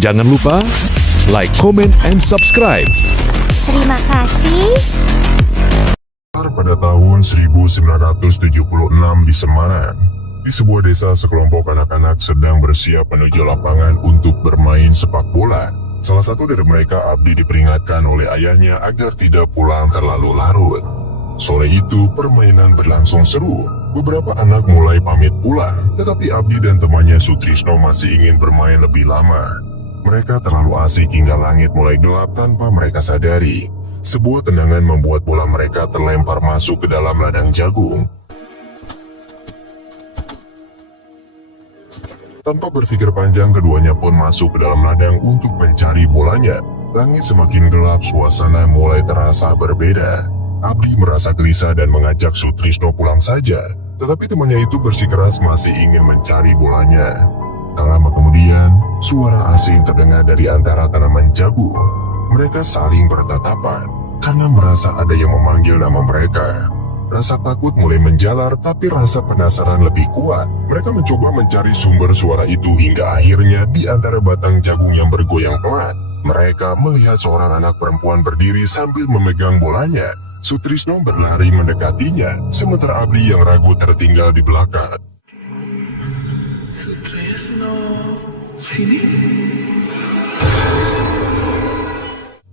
Jangan lupa like, comment, and subscribe. Terima kasih. Pada tahun 1976 di Semarang, di sebuah desa sekelompok anak-anak sedang bersiap menuju lapangan untuk bermain sepak bola. Salah satu dari mereka, Abdi, diperingatkan oleh ayahnya agar tidak pulang terlalu larut. Sore itu permainan berlangsung seru. Beberapa anak mulai pamit pulang, tetapi Abdi dan temannya Sutrisno masih ingin bermain lebih lama. Mereka terlalu asik hingga langit mulai gelap tanpa mereka sadari. Sebuah tendangan membuat bola mereka terlempar masuk ke dalam ladang jagung. Tanpa berpikir panjang, keduanya pun masuk ke dalam ladang untuk mencari bolanya. Langit semakin gelap, suasana mulai terasa berbeda. Abdi merasa gelisah dan mengajak Sutrisno pulang saja. Tetapi temannya itu bersikeras masih ingin mencari bolanya. Tak lama kemudian, suara asing terdengar dari antara tanaman jagung. Mereka saling bertatapan karena merasa ada yang memanggil nama mereka. Rasa takut mulai menjalar, tapi rasa penasaran lebih kuat. Mereka mencoba mencari sumber suara itu hingga akhirnya di antara batang jagung yang bergoyang pelan, mereka melihat seorang anak perempuan berdiri sambil memegang bolanya. Sutrisno berlari mendekatinya, sementara Abdi yang ragu tertinggal di belakang. Sutrisno, sini.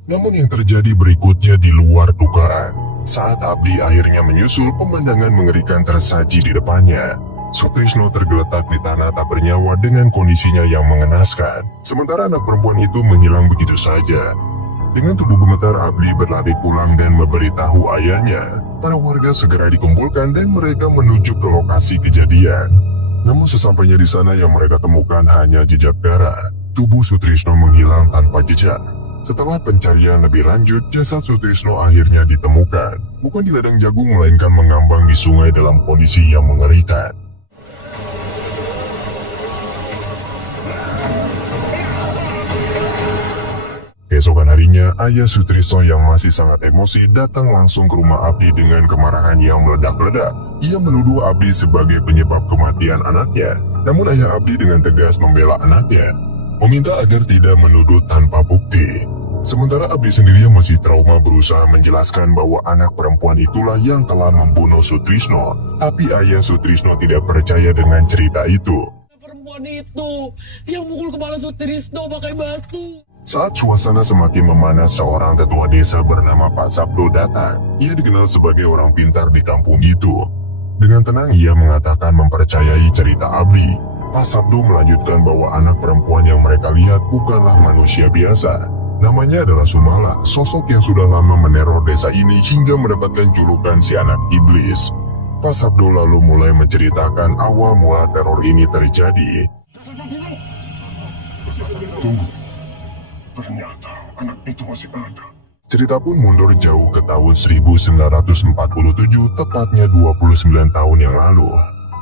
Namun yang terjadi berikutnya di luar dugaan. Saat Abdi akhirnya menyusul, pemandangan mengerikan tersaji di depannya. Sutrisno tergeletak di tanah tak bernyawa dengan kondisinya yang mengenaskan. Sementara anak perempuan itu menghilang begitu saja. Dengan tubuh gemetar, Abdi berlari pulang dan memberitahu ayahnya. Para warga segera dikumpulkan dan mereka menuju ke lokasi kejadian. Namun sesampainya di sana yang mereka temukan hanya jejak darah. Tubuh Sutrisno menghilang tanpa jejak. Setelah pencarian lebih lanjut, jasad Sutrisno akhirnya ditemukan. Bukan di ladang jagung, melainkan mengambang di sungai dalam kondisi yang mengerikan. Keesokan harinya, ayah Sutrisno yang masih sangat emosi datang langsung ke rumah Abdi dengan kemarahan yang meledak-ledak. Ia menuduh Abdi sebagai penyebab kematian anaknya. Namun ayah Abdi dengan tegas membela anaknya, meminta agar tidak menuduh tanpa bukti. Sementara Abdi sendiri masih trauma berusaha menjelaskan bahwa anak perempuan itulah yang telah membunuh Sutrisno. Tapi ayah Sutrisno tidak percaya dengan cerita itu. Perempuan itu yang mukul kepala Sutrisno pakai batu. Saat suasana semakin memanas, seorang tetua desa bernama Pak Sabdo datang. Ia dikenal sebagai orang pintar di kampung itu. Dengan tenang ia mengatakan mempercayai cerita Abdi. Pak Sabdo melanjutkan bahwa anak perempuan yang mereka lihat bukanlah manusia biasa. Namanya adalah Sumala, sosok yang sudah lama meneror desa ini hingga mendapatkan julukan si anak iblis. Pak Sabdo lalu mulai menceritakan awal mula teror ini terjadi. Tunggu, ternyata anak itu masih ada. Cerita pun mundur jauh ke tahun 1947, tepatnya 29 tahun yang lalu.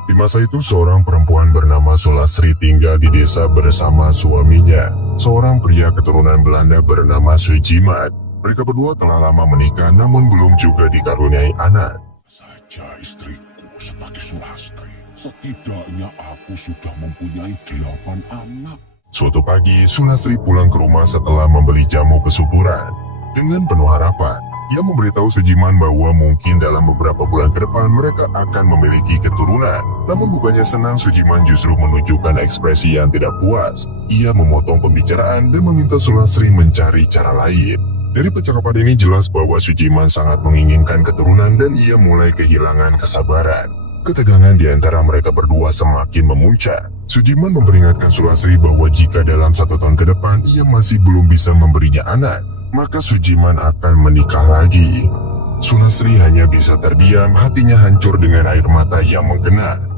Di masa itu, seorang perempuan bernama Sulasri tinggal di desa bersama suaminya, seorang pria keturunan Belanda bernama Sujimat. Mereka berdua telah lama menikah namun belum juga dikaruniai anak. Saja istriku seperti Sulastri, setidaknya aku sudah mempunyai 8 anak. Suatu pagi, Sulasri pulang ke rumah setelah membeli jamu kesuburan. Dengan penuh harapan, ia memberitahu Sujiman bahwa mungkin dalam beberapa bulan ke depan mereka akan memiliki keturunan. Namun bukannya senang, Sujiman justru menunjukkan ekspresi yang tidak puas. Ia memotong pembicaraan dan meminta Sulasri mencari cara lain. Dari percakapan ini jelas bahwa Sujiman sangat menginginkan keturunan dan ia mulai kehilangan kesabaran. Ketegangan di antara mereka berdua semakin memuncak. Sujiman memperingatkan Sulasri bahwa jika dalam 1 tahun ke depan ia masih belum bisa memberinya anak, maka Sujiman akan menikah lagi. Sulasri hanya bisa terdiam, hatinya hancur dengan air mata yang menggenang.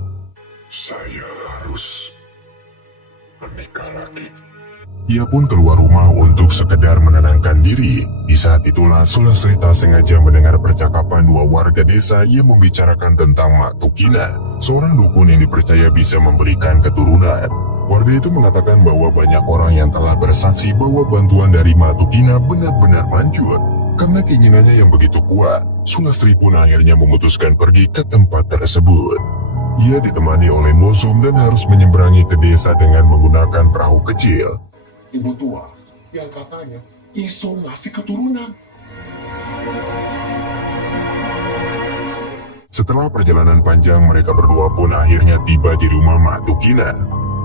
Saya harus menikah lagi. Ia pun keluar rumah untuk sekedar menenangkan diri. Di saat itulah Sulasri tak sengaja mendengar percakapan 2 warga desa yang membicarakan tentang Mak Tukina, seorang dukun yang dipercaya bisa memberikan keturunan. Warga itu mengatakan bahwa banyak orang yang telah bersaksi bahwa bantuan dari Mak Tukina benar-benar manjur. Karena keinginannya yang begitu kuat, Sulasri pun akhirnya memutuskan pergi ke tempat tersebut. Ia ditemani oleh Mosom dan harus menyeberangi ke desa dengan menggunakan perahu kecil. ibu tua yang katanya iso ngasih keturunan. Setelah perjalanan panjang, mereka berdua pun akhirnya tiba di rumah Mak Tukina.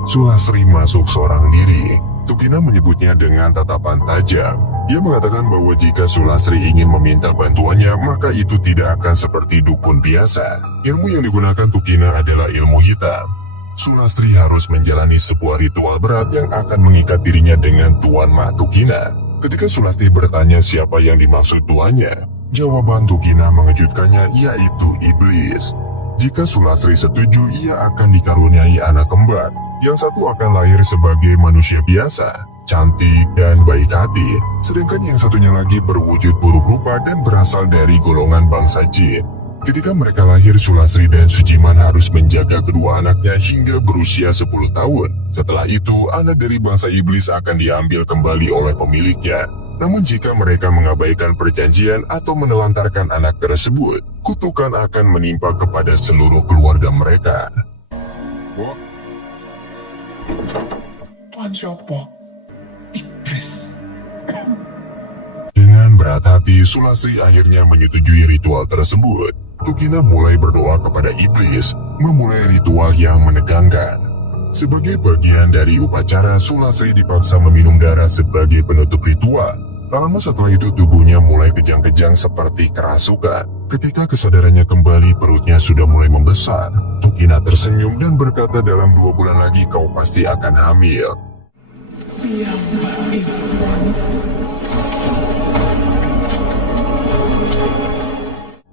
Sulastri masuk seorang diri. Tukina menyebutnya dengan tatapan tajam. Dia mengatakan bahwa jika Sulastri ingin meminta bantuannya, maka itu tidak akan seperti dukun biasa. Ilmu yang digunakan Tukina adalah ilmu hitam. Sulastri harus menjalani sebuah ritual berat yang akan mengikat dirinya dengan Tuan Mak Tukina. Ketika Sulastri bertanya siapa yang dimaksud tuannya, jawaban Tukina mengejutkannya, yaitu iblis. Jika Sulastri setuju, ia akan dikaruniai anak kembar. Yang satu akan lahir sebagai manusia biasa, cantik dan baik hati, sedangkan yang satunya lagi berwujud buruk rupa dan berasal dari golongan bangsa jin. Ketika mereka lahir, Sulastri dan Sujiman harus menjaga kedua anaknya hingga berusia 10 tahun. Setelah itu, anak dari bangsa iblis akan diambil kembali oleh pemiliknya. Namun jika mereka mengabaikan perjanjian atau menelantarkan anak tersebut, kutukan akan menimpa kepada seluruh keluarga mereka. Tuan siapa? Iblis. Dengan berat hati, Sulastri akhirnya menyetujui ritual tersebut. Tukina mulai berdoa kepada iblis, memulai ritual yang menegangkan. Sebagai bagian dari upacara, Sulastri dipaksa meminum darah sebagai penutup ritual. Tak lama setelah itu tubuhnya mulai kejang-kejang seperti kerasukan. Ketika kesadarannya kembali, perutnya sudah mulai membesar. Tukina tersenyum dan berkata, dalam 2 bulan lagi kau pasti akan hamil.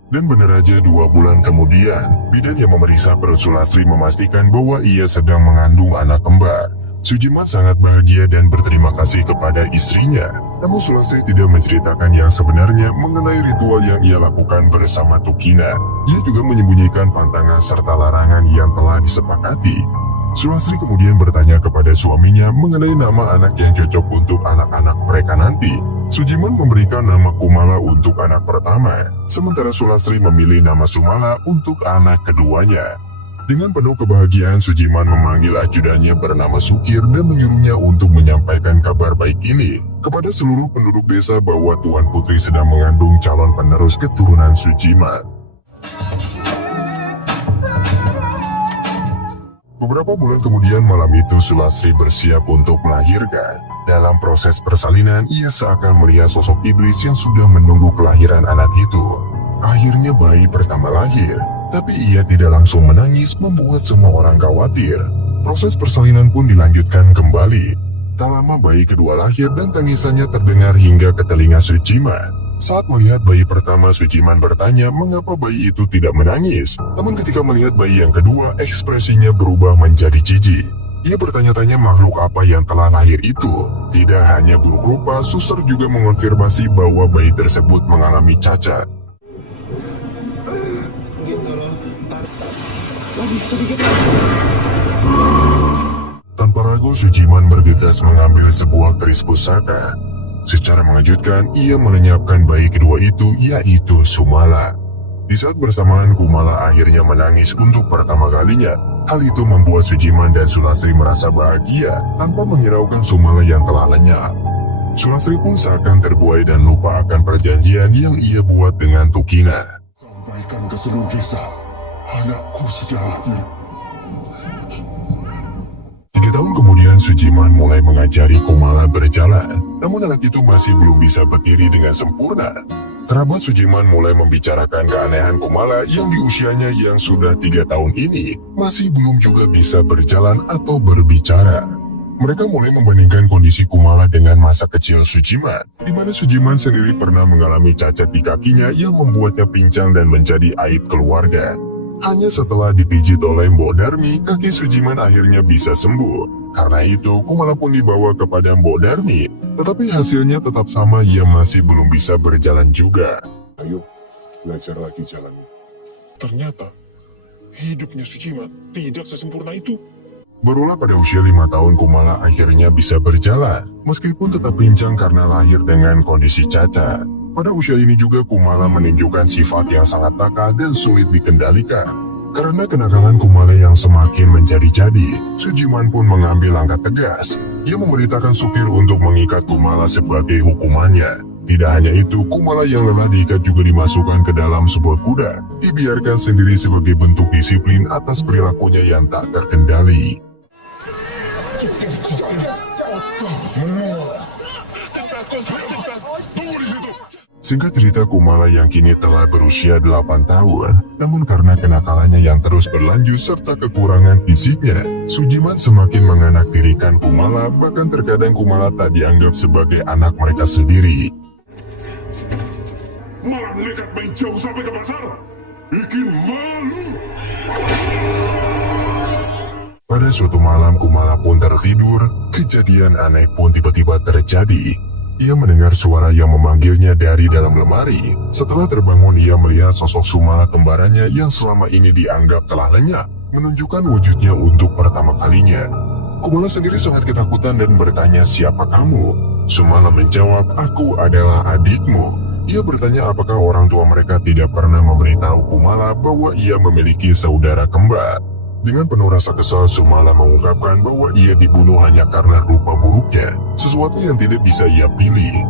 Dan benar aja 2 bulan kemudian, bidan yang memeriksa perut Sulastri memastikan bahwa ia sedang mengandung anak kembar. Sujiman sangat bahagia dan berterima kasih kepada istrinya. Namun Sulastri tidak menceritakan yang sebenarnya mengenai ritual yang ia lakukan bersama Tukina. Ia juga menyembunyikan pantangan serta larangan yang telah disepakati. Sulastri kemudian bertanya kepada suaminya mengenai nama anak yang cocok untuk anak-anak mereka nanti. Sujiman memberikan nama Kumala untuk anak pertama, sementara Sulastri memilih nama Sumala untuk anak keduanya. Dengan penuh kebahagiaan, Sujiman memanggil ajudannya bernama Sukir dan menyuruhnya untuk menyampaikan kabar baik ini kepada seluruh penduduk desa bahwa Tuan Putri sedang mengandung calon penerus keturunan Sujiman. Beberapa bulan kemudian, malam itu Sulastri bersiap untuk melahirkan. Dalam proses persalinan, ia seakan melihat sosok iblis yang sudah menunggu kelahiran anak itu. Akhirnya bayi pertama lahir. Tapi ia tidak langsung menangis, membuat semua orang khawatir. Proses persalinan pun dilanjutkan kembali. Tak lama bayi kedua lahir dan tangisannya terdengar hingga ke telinga Sujiman. Saat melihat bayi pertama, Sujiman bertanya mengapa bayi itu tidak menangis. Namun ketika melihat bayi yang kedua, ekspresinya berubah menjadi jijik. Ia bertanya-tanya makhluk apa yang telah lahir itu. Tidak hanya buruk rupa, suster juga mengonfirmasi bahwa bayi tersebut mengalami cacat. Tanpa ragu, Sujiman bergegas mengambil sebuah keris pusaka. Secara mengejutkan, ia melenyapkan bayi kedua itu, yaitu Sumala. Di saat bersamaan, Kumala akhirnya menangis untuk pertama kalinya. Hal itu membuat Sujiman dan Sulastri merasa bahagia tanpa menghiraukan Sumala yang telah lenyap. Sulastri pun seakan terbuai dan lupa akan perjanjian yang ia buat dengan Tukina. Sampaikan ke seluruh desa, anakku sudah lahir. 3 tahun kemudian, Sujiman mulai mengajari Kumala berjalan. Namun anak itu masih belum bisa berdiri dengan sempurna. Kerabat Sujiman mulai membicarakan keanehan Kumala yang di usianya yang sudah 3 tahun ini masih belum juga bisa berjalan atau berbicara. Mereka mulai membandingkan kondisi Kumala dengan masa kecil Sujiman, di mana Sujiman sendiri pernah mengalami cacat di kakinya yang membuatnya pincang dan menjadi aib keluarga. Hanya setelah dipijit oleh Mbok Darmi, kaki Sujiman akhirnya bisa sembuh. Karena itu, Kumala pun dibawa kepada Mbok Darmi. Tetapi hasilnya tetap sama, ia masih belum bisa berjalan juga. Ayo, belajar lagi jalannya. Ternyata, hidupnya Sujiman tidak sesempurna itu. Barulah pada usia 5 tahun Kumala akhirnya bisa berjalan, meskipun tetap pincang karena lahir dengan kondisi cacat. Pada usia ini juga Kumala menunjukkan sifat yang sangat nakal dan sulit dikendalikan. Karena kenakalan Kumala yang semakin menjadi-jadi, Sujiman pun mengambil langkah tegas. Ia memerintahkan supir untuk mengikat Kumala sebagai hukumannya. Tidak hanya itu, Kumala yang lelah diikat juga dimasukkan ke dalam sebuah kuda, dibiarkan sendiri sebagai bentuk disiplin atas perilakunya yang tak terkendali. Singkat cerita, Kumala yang kini telah berusia 8 tahun, namun karena kenakalannya yang terus berlanjut serta kekurangan fisiknya, Sujiman semakin menganaktirikan Kumala, bahkan terkadang Kumala tak dianggap sebagai anak mereka sendiri. Malah nekat main jauh sampai ke pasar. Bikin malu. Pada suatu malam, Kumala pun tertidur. Kejadian aneh pun tiba-tiba terjadi. Ia mendengar suara yang memanggilnya dari dalam lemari. Setelah terbangun, ia melihat sosok Sumala kembarannya yang selama ini dianggap telah lenyap, menunjukkan wujudnya untuk pertama kalinya. Kumala sendiri sangat ketakutan dan bertanya, "Siapa kamu?" Sumala menjawab, "Aku adalah adikmu." Ia bertanya apakah orang tua mereka tidak pernah memberitahu Kumala bahwa ia memiliki saudara kembar. Dengan penuh rasa kesal, Sumala mengungkapkan bahwa ia dibunuh hanya karena rupa buruknya, sesuatu yang tidak bisa ia pilih.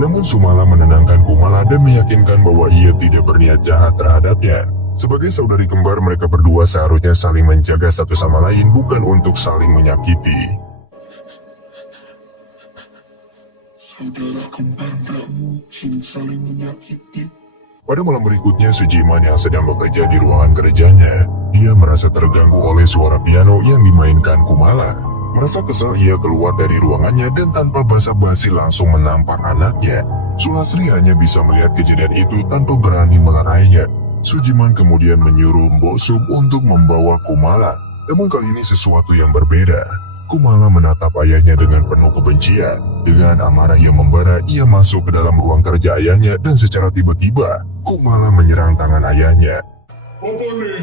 Namun Sumala menenangkan Kumala dan meyakinkan bahwa ia tidak berniat jahat terhadapnya. Sebagai saudari kembar, mereka berdua seharusnya saling menjaga satu sama lain, bukan untuk saling menyakiti. Saudara kembar gak mungkin saling menyakiti. Pada malam berikutnya, Sujiman yang sedang bekerja di ruangan kerjanya, dia merasa terganggu oleh suara piano yang dimainkan Kumala. Merasa kesal, ia keluar dari ruangannya dan tanpa basa-basi langsung menampar anaknya. Sulastri hanya bisa melihat kejadian itu tanpa berani melarainya. Sujiman kemudian menyuruh Mbok Sub untuk membawa Kumala. Namun kali ini sesuatu yang berbeda. Kumala menatap ayahnya dengan penuh kebencian. Dengan amarah yang membara, ia masuk ke dalam ruang kerja ayahnya dan secara tiba-tiba, Kumala menyerang tangan ayahnya. Apa nih?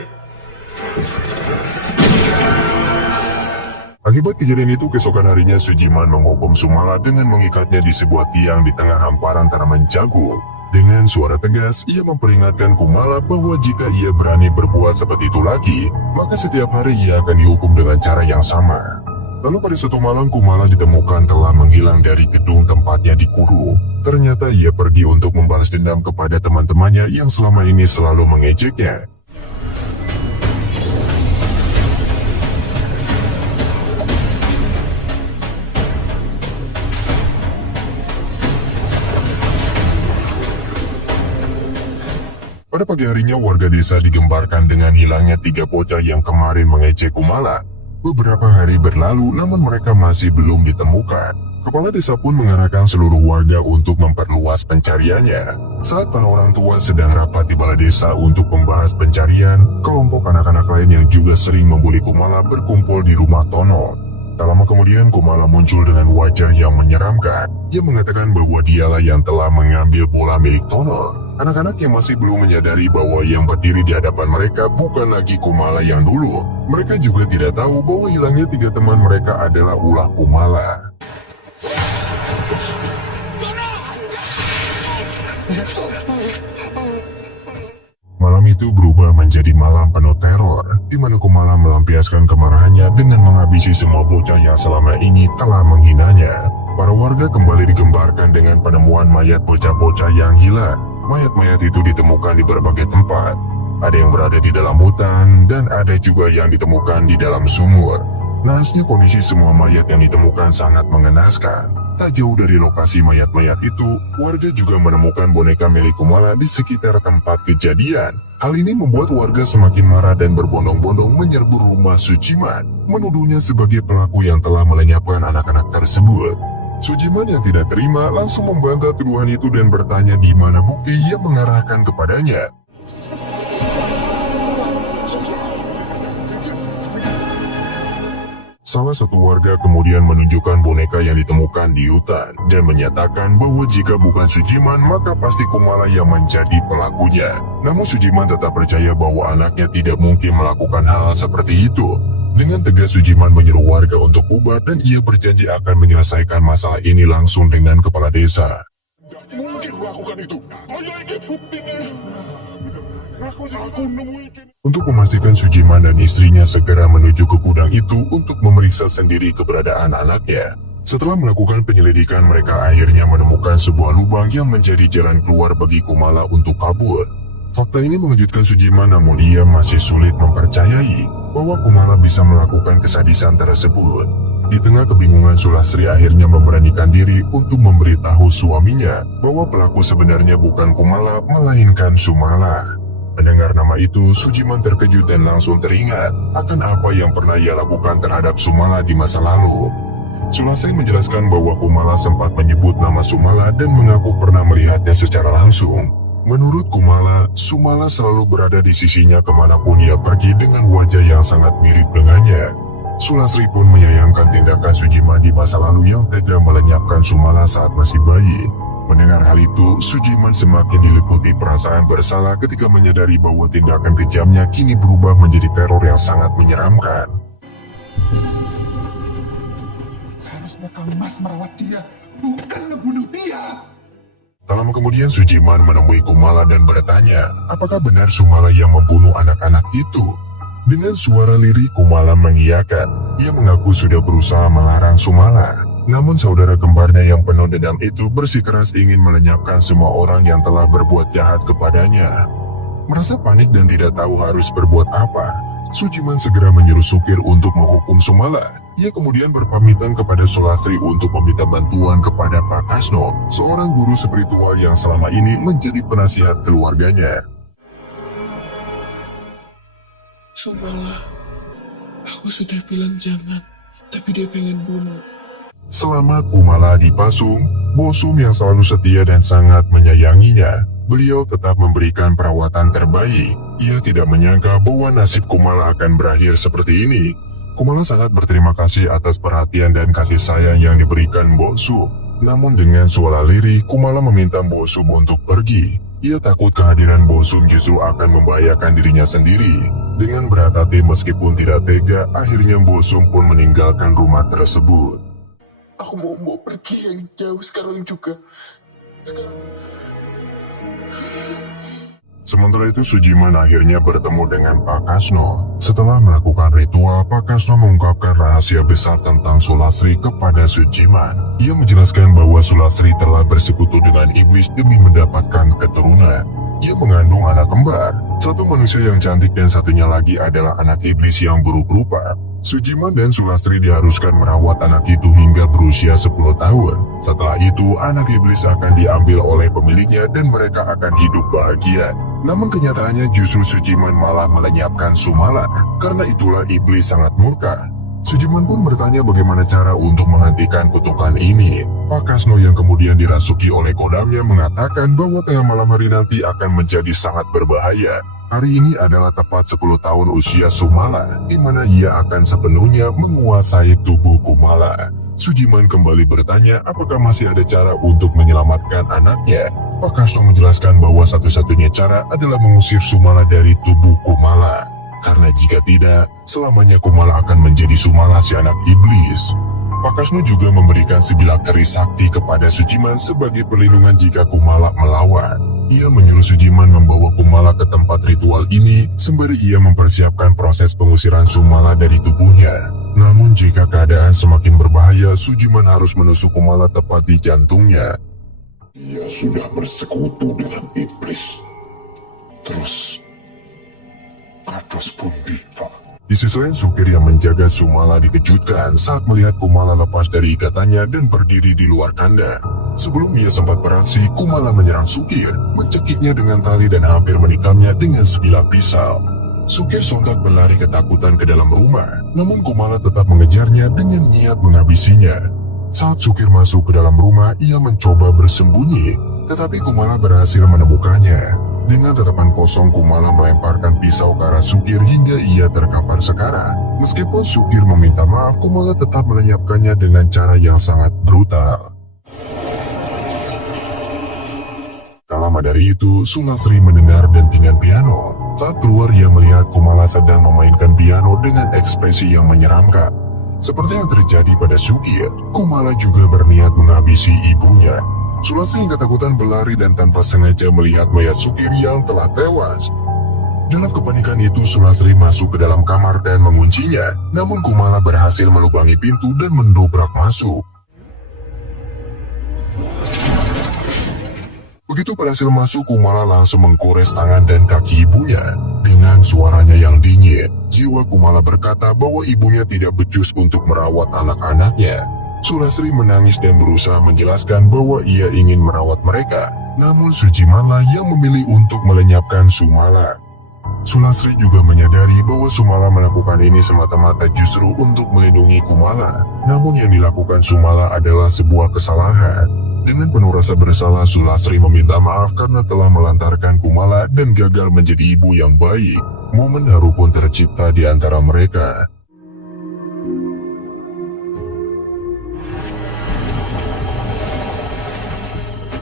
Akibat kejadian itu, keesokan harinya Sujiman menghukum Sumala dengan mengikatnya di sebuah tiang di tengah hamparan tanaman jagung. Dengan suara tegas, ia memperingatkan Kumala bahwa jika ia berani berbuat seperti itu lagi, maka setiap hari ia akan dihukum dengan cara yang sama. Lalu pada suatu malam, Kumala ditemukan telah menghilang dari gedung tempatnya dikurung. Ternyata ia pergi untuk membalas dendam kepada teman-temannya yang selama ini selalu mengejeknya. Pada pagi harinya, warga desa digembarkan dengan hilangnya 3 bocah yang kemarin mengejek Kumala. Beberapa hari berlalu, namun mereka masih belum ditemukan. Kepala desa pun mengarahkan seluruh warga untuk memperluas pencariannya. Saat para orang tua sedang rapat di balai desa untuk membahas pencarian, kelompok anak-anak lain yang juga sering membuli Kumala berkumpul di rumah Tono. Tak lama kemudian, Kumala muncul dengan wajah yang menyeramkan. Ia mengatakan bahwa dialah yang telah mengambil bola milik Tono. Anak-anak yang masih belum menyadari bahwa yang berdiri di hadapan mereka bukan lagi Kumala yang dulu. Mereka juga tidak tahu bahwa hilangnya 3 teman mereka adalah ulah Kumala. Malam itu berubah menjadi malam penuh teror, di mana Kumala melampiaskan kemarahannya dengan menghabisi semua bocah yang selama ini telah menghinanya. Para warga kembali digembarkan dengan penemuan mayat bocah-bocah yang hilang. Mayat-mayat itu ditemukan di berbagai tempat. Ada yang berada di dalam hutan, dan ada juga yang ditemukan di dalam sumur. Nahasnya kondisi semua mayat yang ditemukan sangat mengenaskan. Tak jauh dari lokasi mayat-mayat itu, warga juga menemukan boneka milik Kumala di sekitar tempat kejadian. Hal ini membuat warga semakin marah dan berbondong-bondong menyerbu rumah Sujiman, menuduhnya sebagai pelaku yang telah melenyapkan anak-anak tersebut. Sujiman yang tidak terima langsung membantah tuduhan itu dan bertanya di mana bukti yang mengarahkan kepadanya. Salah satu warga kemudian menunjukkan boneka yang ditemukan di hutan dan menyatakan bahwa jika bukan Sujiman maka pasti Kumala yang menjadi pelakunya. Namun Sujiman tetap percaya bahwa anaknya tidak mungkin melakukan hal seperti itu. Dengan tegas Sujiman menyuruh warga untuk bubar dan ia berjanji akan menyelesaikan masalah ini langsung dengan kepala desa. Gak mungkin melakukan itu. Ayo ini buktinya. Aku nemuin. Untuk memastikan Sujiman dan istrinya segera menuju ke gudang itu untuk memeriksa sendiri keberadaan anaknya. Setelah melakukan penyelidikan, mereka akhirnya menemukan sebuah lubang yang menjadi jalan keluar bagi Kumala untuk kabur. Fakta ini mengejutkan Sujiman, namun ia masih sulit mempercayai bahwa Kumala bisa melakukan kesadisan tersebut. Di tengah kebingungan, Sulastri akhirnya memberanikan diri untuk memberitahu suaminya bahwa pelaku sebenarnya bukan Kumala, melainkan Sumala. Mendengar nama itu, Sujiman terkejut dan langsung teringat akan apa yang pernah ia lakukan terhadap Sumala di masa lalu. Sulastri menjelaskan bahwa Kumala sempat menyebut nama Sumala dan mengaku pernah melihatnya secara langsung. Menurut Kumala, Sumala selalu berada di sisinya kemanapun ia pergi dengan wajah yang sangat mirip dengannya. Sulastri pun menyayangkan tindakan Sujiman di masa lalu yang tega melenyapkan Sumala saat masih bayi. Mendengar hal itu, Sujiman semakin diliputi perasaan bersalah ketika menyadari bahwa tindakan kejamnya kini berubah menjadi teror yang sangat menyeramkan. Seharusnya Kang Mas merawat dia, bukan membunuh dia. Tak lama kemudian, Sujiman menemui Kumala dan bertanya, apakah benar Sumala yang membunuh anak-anak itu? Dengan suara lirih, Kumala mengiyakan. Ia mengaku sudah berusaha melarang Sumala. Namun saudara kembarnya yang penuh dendam itu bersikeras ingin melenyapkan semua orang yang telah berbuat jahat kepadanya. Merasa panik dan tidak tahu harus berbuat apa, Sujiman segera menyuruh supir untuk menghukum Sumala. Ia kemudian berpamitan kepada Sulastri untuk meminta bantuan kepada Pak Kasno, seorang guru spiritual yang selama ini menjadi penasihat keluarganya. Sumala, aku sudah bilang jangan, tapi dia pengen bunuh. Selama Kumala dipasung, Bosum yang selalu setia dan sangat menyayanginya, beliau tetap memberikan perawatan terbaik. Ia tidak menyangka bahwa nasib Kumala akan berakhir seperti ini. Kumala sangat berterima kasih atas perhatian dan kasih sayang yang diberikan Bosum. Namun dengan suara lirih, Kumala meminta Bosum untuk pergi. Ia takut kehadiran Bosum justru akan membahayakan dirinya sendiri. Dengan berat hati meskipun tidak tega, akhirnya Bosum pun meninggalkan rumah tersebut. Aku mau pergi yang jauh sekarang juga. Sementara itu, Sujiman akhirnya bertemu dengan Pak Kasno. Setelah melakukan ritual, Pak Kasno mengungkapkan rahasia besar tentang Sulastri kepada Sujiman. Ia menjelaskan bahwa Sulastri telah bersekutu dengan iblis demi mendapatkan keturunan. Ia mengandung anak kembar, satu manusia yang cantik dan satunya lagi adalah anak iblis yang buruk rupa. Sujiman dan Sulastri diharuskan merawat anak itu hingga berusia 10 tahun. Setelah itu, anak iblis akan diambil oleh pemiliknya dan mereka akan hidup bahagia. Namun kenyataannya justru Sujiman malah melenyapkan Sumala. Karena itulah iblis sangat murka. Sujiman pun bertanya bagaimana cara untuk menghentikan kutukan ini. Pak Kasno yang kemudian dirasuki oleh kodamnya mengatakan bahwa tengah malam hari nanti akan menjadi sangat berbahaya. Hari ini adalah tepat 10 tahun usia Sumala, di mana ia akan sepenuhnya menguasai tubuh Kumala. Sujiman kembali bertanya apakah masih ada cara untuk menyelamatkan anaknya. Pak Kasno menjelaskan bahwa satu-satunya cara adalah mengusir Sumala dari tubuh Kumala. Karena jika tidak, selamanya Kumala akan menjadi Sumala si anak iblis. Pak Kasno juga memberikan sebilah keris sakti kepada Sujiman sebagai perlindungan jika Kumala melawan. Ia menyuruh Sujiman membawa Kumala ke tempat ritual ini sembari ia mempersiapkan proses pengusiran Sumala dari tubuhnya. Namun jika keadaan semakin berbahaya, Sujiman harus menusuk Kumala tepat di jantungnya. Dia sudah bersekutu dengan iblis. Terus, atas pundi, Pak? Di sisi lain, supir yang menjaga Sumala dikejutkan saat melihat Kumala lepas dari ikatannya dan berdiri di luar kandang. Sebelum ia sempat beraksi, Kumala menyerang Sukir, mencekiknya dengan tali dan hampir menikamnya dengan sebilah pisau. Sukir sontak berlari ketakutan ke dalam rumah, namun Kumala tetap mengejarnya dengan niat menghabisinya. Saat Sukir masuk ke dalam rumah, ia mencoba bersembunyi, tetapi Kumala berhasil menemukannya. Dengan tatapan kosong, Kumala melemparkan pisau ke arah Sukir hingga ia terkapar sekarat. Meskipun Sukir meminta maaf, Kumala tetap melenyapkannya dengan cara yang sangat brutal. Tak lama dari itu, Sulastri mendengar dentingan piano. Saat keluar, ia melihat Kumala sedang memainkan piano dengan ekspresi yang menyeramkan. Seperti yang terjadi pada Sukir, Kumala juga berniat menghabisi ibunya. Sulastri yang ketakutan berlari dan tanpa sengaja melihat mayat Sukir yang telah tewas. Dalam kepanikan itu, Sulastri masuk ke dalam kamar dan menguncinya. Namun Kumala berhasil melubangi pintu dan mendobrak masuk. Begitu berhasil masuk, Kumala langsung menggores tangan dan kaki ibunya. Dengan suaranya yang dingin, jiwa Kumala berkata bahwa ibunya tidak becus untuk merawat anak-anaknya. Sulastri menangis dan berusaha menjelaskan bahwa ia ingin merawat mereka. Namun Sujimanlah yang memilih untuk melenyapkan Sumala. Sulastri juga menyadari bahwa Sumala melakukan ini semata-mata justru untuk melindungi Kumala. Namun yang dilakukan Sumala adalah sebuah kesalahan. Dengan penuh rasa bersalah, Sulastri meminta maaf karena telah melantarkan Kumala dan gagal menjadi ibu yang baik. Momen haru pun tercipta di antara mereka.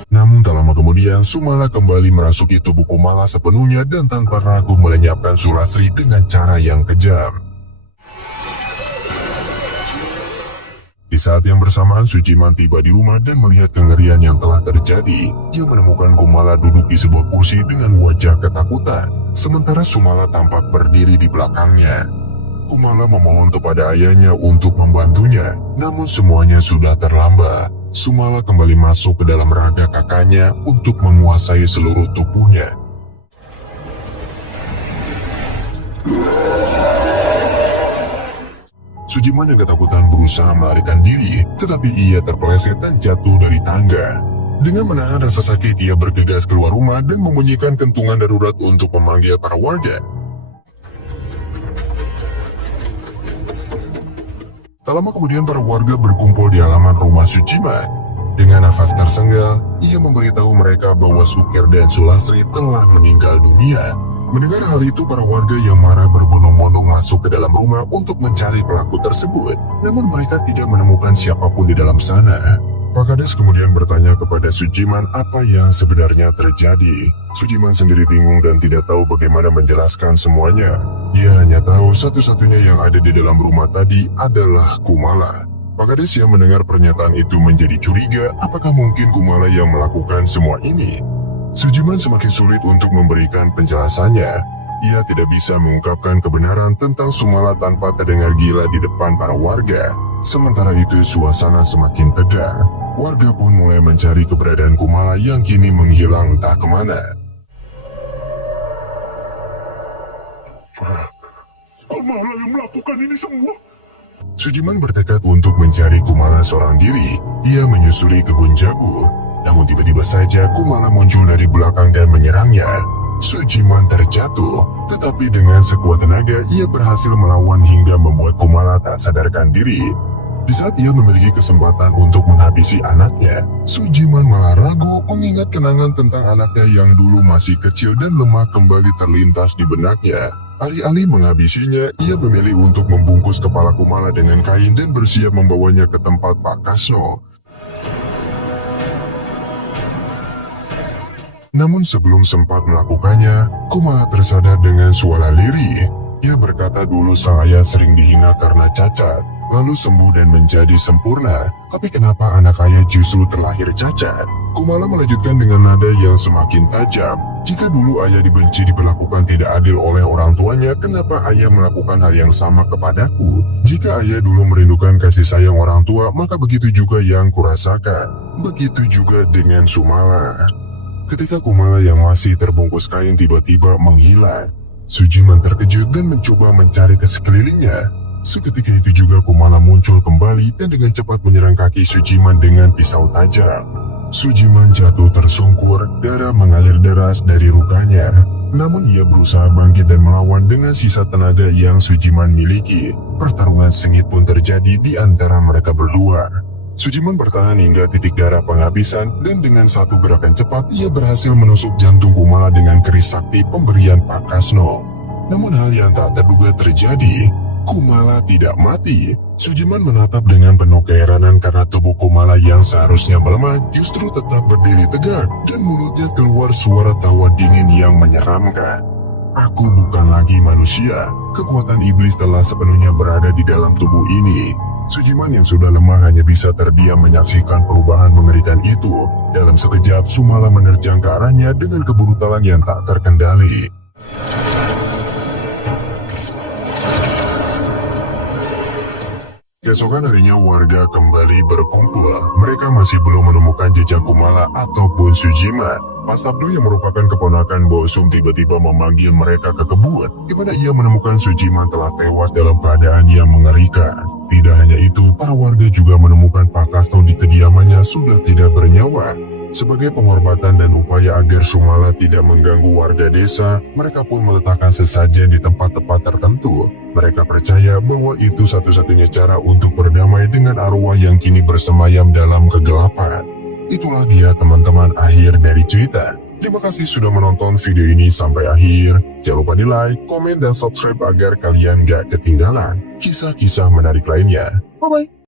Namun tak lama kemudian, Sumala kembali merasuki tubuh Kumala sepenuhnya dan tanpa ragu melenyapkan Sulastri dengan cara yang kejam. Di saat yang bersamaan, Sujiman tiba di rumah dan melihat kengerian yang telah terjadi. Ia menemukan Kumala duduk di sebuah kursi dengan wajah ketakutan, sementara Sumala tampak berdiri di belakangnya. Kumala memohon kepada ayahnya untuk membantunya, namun semuanya sudah terlambat. Sumala kembali masuk ke dalam raga kakaknya untuk menguasai seluruh tubuhnya. Sujiman yang ketakutan berusaha melarikan diri, tetapi ia terpeleset dan jatuh dari tangga. Dengan menahan rasa sakit, ia bergegas keluar rumah dan membunyikan kentungan darurat untuk memanggil para warga. Tak lama kemudian para warga berkumpul di halaman rumah Sujiman. Dengan nafas tersengal, ia memberitahu mereka bahwa Sukir dan Sulastri telah meninggal dunia. Mendengar hal itu, para warga yang marah berbondong-bondong masuk ke dalam rumah untuk mencari pelaku tersebut. Namun mereka tidak menemukan siapapun di dalam sana. Pak Kades kemudian bertanya kepada Sujiman apa yang sebenarnya terjadi. Sujiman sendiri bingung dan tidak tahu bagaimana menjelaskan semuanya. Ia hanya tahu satu-satunya yang ada di dalam rumah tadi adalah Kumala. Pak Kades yang mendengar pernyataan itu menjadi curiga, apakah mungkin Kumala yang melakukan semua ini? Sujiman semakin sulit untuk memberikan penjelasannya. Ia tidak bisa mengungkapkan kebenaran tentang Sumala tanpa terdengar gila di depan para warga. Sementara itu suasana semakin tegang. Warga pun mulai mencari keberadaan Kumala yang kini menghilang entah kemana. Kumala yang melakukan ini semua. Sujiman bertekad untuk mencari Kumala seorang diri. Ia menyusuri kebun jagung. Namun tiba-tiba saja Kumala muncul dari belakang dan menyerangnya. Sujiman terjatuh, tetapi dengan sekuat tenaga ia berhasil melawan hingga membuat Kumala tak sadarkan diri. Di saat ia memiliki kesempatan untuk menghabisi anaknya, Sujiman malah ragu mengingat kenangan tentang anaknya yang dulu masih kecil dan lemah kembali terlintas di benaknya. Alih-alih menghabisinya, ia memilih untuk membungkus kepala Kumala dengan kain dan bersiap membawanya ke tempat Pak Kasno. Namun sebelum sempat melakukannya, Kumala tersadar dengan suara lirih. Ia berkata dulu sang ayah sering dihina karena cacat, lalu sembuh dan menjadi sempurna. Tapi kenapa anak ayah justru terlahir cacat? Kumala melanjutkan dengan nada yang semakin tajam. Jika dulu ayah dibenci diperlakukan tidak adil oleh orang tuanya, kenapa ayah melakukan hal yang sama kepadaku? Jika ayah dulu merindukan kasih sayang orang tua, maka begitu juga yang kurasakan. Begitu juga dengan Sumala. Ketika Kumala yang masih terbungkus kain tiba-tiba menghilang, Sujiman terkejut dan mencoba mencari ke sekelilingnya. Seketika itu juga Kumala muncul kembali dan dengan cepat menyerang kaki Sujiman dengan pisau tajam. Sujiman jatuh tersungkur, darah mengalir deras dari lukanya. Namun ia berusaha bangkit dan melawan dengan sisa tenaga yang Sujiman miliki. Pertarungan sengit pun terjadi di antara mereka berdua. Sujiman bertahan hingga titik darah penghabisan dan dengan satu gerakan cepat ia berhasil menusuk jantung Kumala dengan keris sakti pemberian Pak Kasno. Namun hal yang tak terduga terjadi. Kumala tidak mati. Sujiman menatap dengan penuh keheranan karena tubuh Kumala yang seharusnya melemah justru tetap berdiri tegak dan mulutnya keluar suara tawa dingin yang menyeramkan. Aku bukan lagi manusia. Kekuatan iblis telah sepenuhnya berada di dalam tubuh ini. Sujiman yang sudah lemah hanya bisa terdiam menyaksikan perubahan mengerikan itu. Dalam sekejap, Sumala menerjang ke arahnya dengan kebrutalan yang tak terkendali. Keesokan harinya warga kembali berkumpul. Mereka masih belum menemukan jejak Kumala ataupun Sujima. Mas Abdo yang merupakan keponakan Bosum tiba-tiba memanggil mereka ke kebun, di mana ia menemukan Sujima telah tewas dalam keadaan yang mengerikan. Tidak hanya itu, para warga juga menemukan Pak Kasno di kediamannya sudah tidak bernyawa. Sebagai penghormatan dan upaya agar Sumala tidak mengganggu warga desa, mereka pun meletakkan sesajen di tempat-tempat tertentu. Mereka percaya bahwa itu satu-satunya cara untuk berdamai dengan arwah yang kini bersemayam dalam kegelapan. Itulah dia teman-teman akhir dari cerita. Terima kasih sudah menonton video ini sampai akhir. Jangan lupa di like, komen, dan subscribe agar kalian gak ketinggalan kisah-kisah menarik lainnya. Bye-bye.